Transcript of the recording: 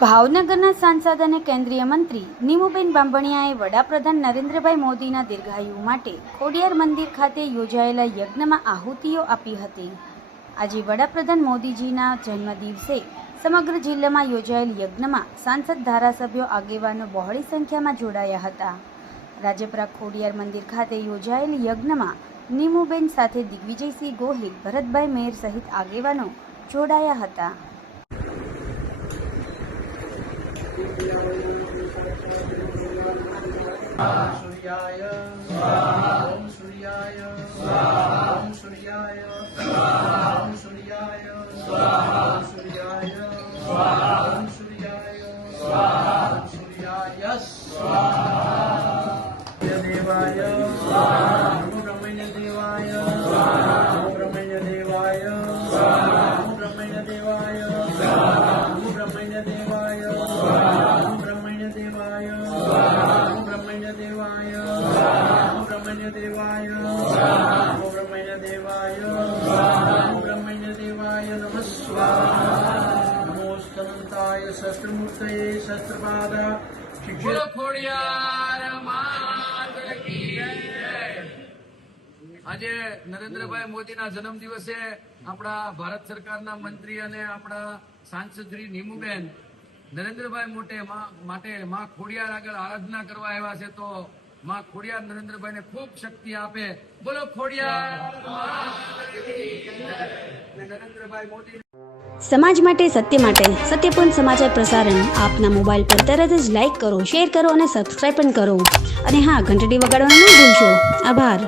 ભાવનગરના સાંસદ અને કેન્દ્રીય મંત્રી નીમુબેન બાંભણિયાએ વડાપ્રધાન નરેન્દ્રભાઈ મોદીના દીર્ઘાયુ માટે ખોડિયાર મંદિર ખાતે યોજાયેલા યજ્ઞમાં આહુતિઓ આપી હતી। આજે વડાપ્રધાન મોદીજીના જન્મદિવસે સમગ્ર જિલ્લામાં યોજાયેલ યજ્ઞમાં સાંસદ ધારાસભ્યો આગેવાનો બહોળી સંખ્યામાં જોડાયા હતા। રાજપરા ખોડિયાર મંદિર ખાતે યોજાયેલ યજ્ઞમાં નીમુબેન સાથે દિગ્વિજયસિંહ ગોહિલ, ભરતભાઈ મેર સહિત આગેવાનો જોડાયા હતા। सूर्याय ओम सूर्याय ओम सूर्याय ओम सूर्याय ओम सूर्याय ओम सूर्याय ओम सूर्याय देवाय नमो ब्रह्मण्य देवाय नमो ब्रह्मण्य देवाय नमो ब्रह्मण्य देवाय नमो ब्रह्मण्य देवाय नमो ब्रह्मण्य देवाय नमो ब्रह्मण्य देवाय नमो ब्रह्मण्य देवाय नमो ब्रह्मण्य देवाय नमो ब्रह्मण्य देवाय नमः स्वाहा। नमो स्कंताय शस्त्रमूर्तये शस्त्रपाद शिक्षो खोडियार मात की जय। આજે નરેન્દ્રભાઈ મોદીના જન્મદિવસે આપણા ભારત સરકારના મંત્રી અને આપણા સાંસદ શ્રી નીમુબેન નરેન્દ્રભાઈ માટે માં ખોડિયાર આગળ આરાધના કરવા આવ્યા છે। તો માં ખોડિયાર નરેન્દ્રભાઈને ખૂબ શક્તિ આપે। બોલો ખોડિયાર નરેન્દ્રભાઈ મોદી। સમાજ માટે, સત્ય માટે, સત્યપૂર્ણ સમાચાર પ્રસારણ આપના મોબાઈલ પર તરત જ લાઈક કરો, શેર કરો અને સબસ્ક્રાઈબ પણ કરો। અને હા, ઘંટડી વગાડવાનું ન ભૂલશો। આભાર।